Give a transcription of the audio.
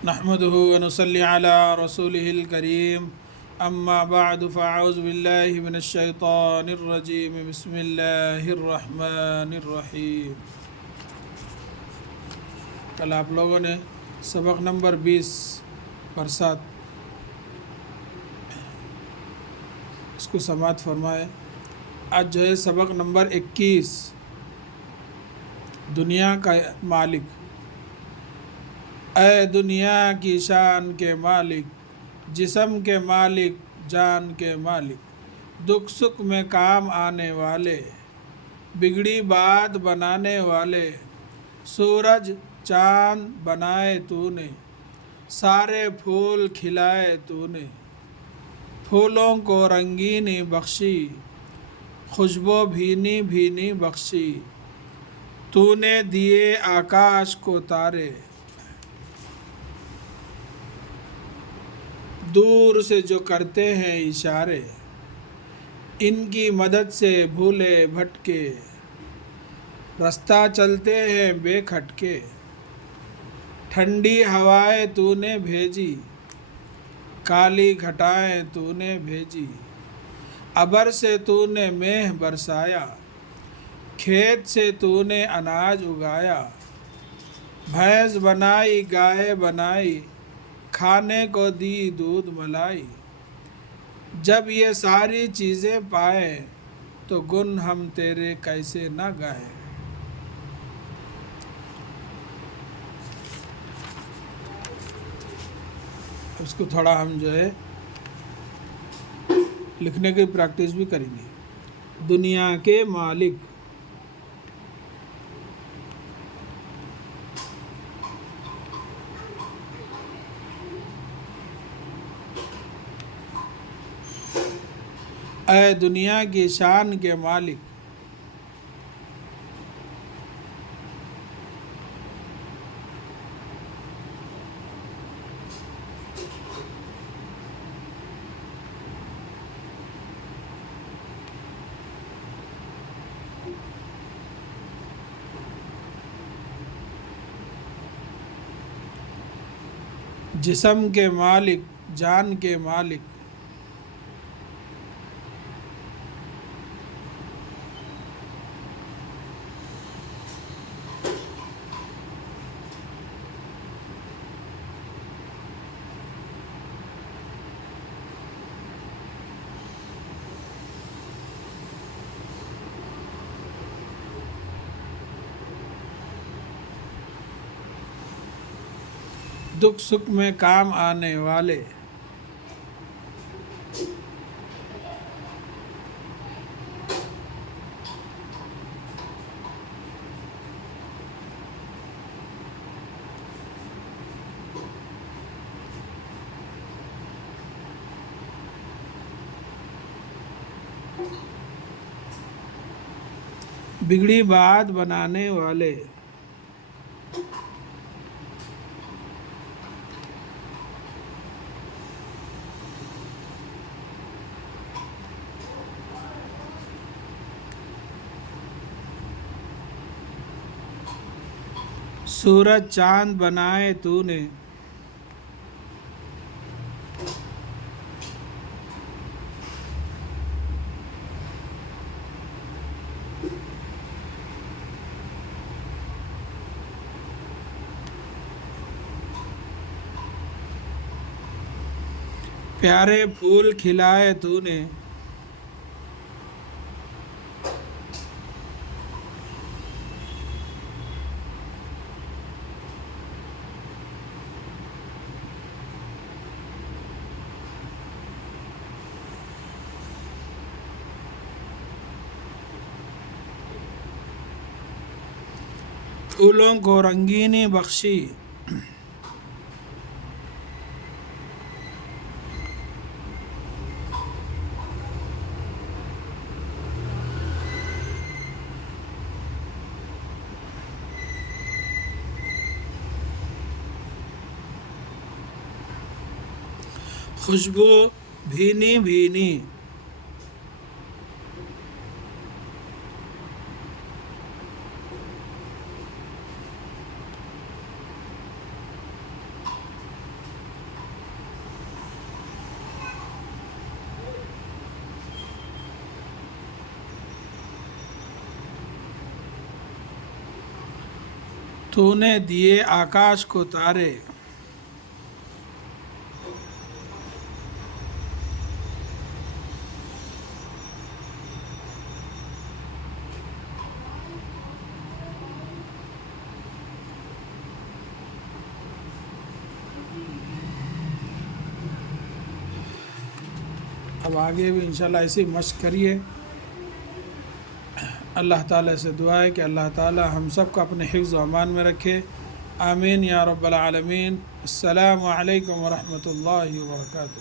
नहमदुहु व नुसल्ली अला रसूलिहिल करीम अम्मा बअद फ़अऊज़ु बिल्लाहि मिनश शैतानिर रजीम बिस्मिल्लाहिर रहमानिर रहीम। कल आप लोगों ने सबक नंबर 20 बरसात इसको समात फरमाए। आज जो है सबक नंबर 21 दुनिया का मालिक। ऐ दुनिया की शान के मालिक, जिस्म के मालिक, जान के मालिक, दुख सुख में काम आने वाले, बिगड़ी बात बनाने वाले, सूरज चाँद बनाए तूने, सारे फूल खिलाए तूने, फूलों को रंगीनी बख्शी, खुशबू भीनी भीनी बख्शी, तूने दिए आकाश को तारे, दूर से जो करते हैं इशारे, इनकी मदद से भूले भटके, रास्ता चलते हैं बेखटके, ठंडी हवाएं तूने भेजी, काली घटाएं तूने भेजी, अबर से तूने मेह बरसाया, खेत से तूने अनाज उगाया, भैंस बनाई गाय बनाई, खाने को दी दूध मलाई, जब ये सारी चीज़ें पाए तो गुन हम तेरे कैसे ना गाए। उसको थोड़ा हम जो है लिखने की प्रैक्टिस भी करेंगे। दुनिया के मालिक, ऐ दुनिया की शान के मालिक, जिस्म के मालिक, जान के मालिक, दुख सुख में काम आने वाले, बिगड़ी बात बनाने वाले, सूरज चाँद बनाए तूने, प्यारे फूल खिलाए तूने, फूलों को रंगीनी बख्शी, खुशबू भीनी भीनी, तूने दिए आकाश को तारे। अब आगे भी इंशाल्लाह ऐसी मश्क करिए। अल्लाह ताला से दुआ है कि अल्लाह ताला हम सब को अपने हिफ्ज़ व अमान में रखे। आमीन या रब्बल आलमीन। अस्सलामु अलैकुम व रहमतुल्लाहि व बरकातुहू।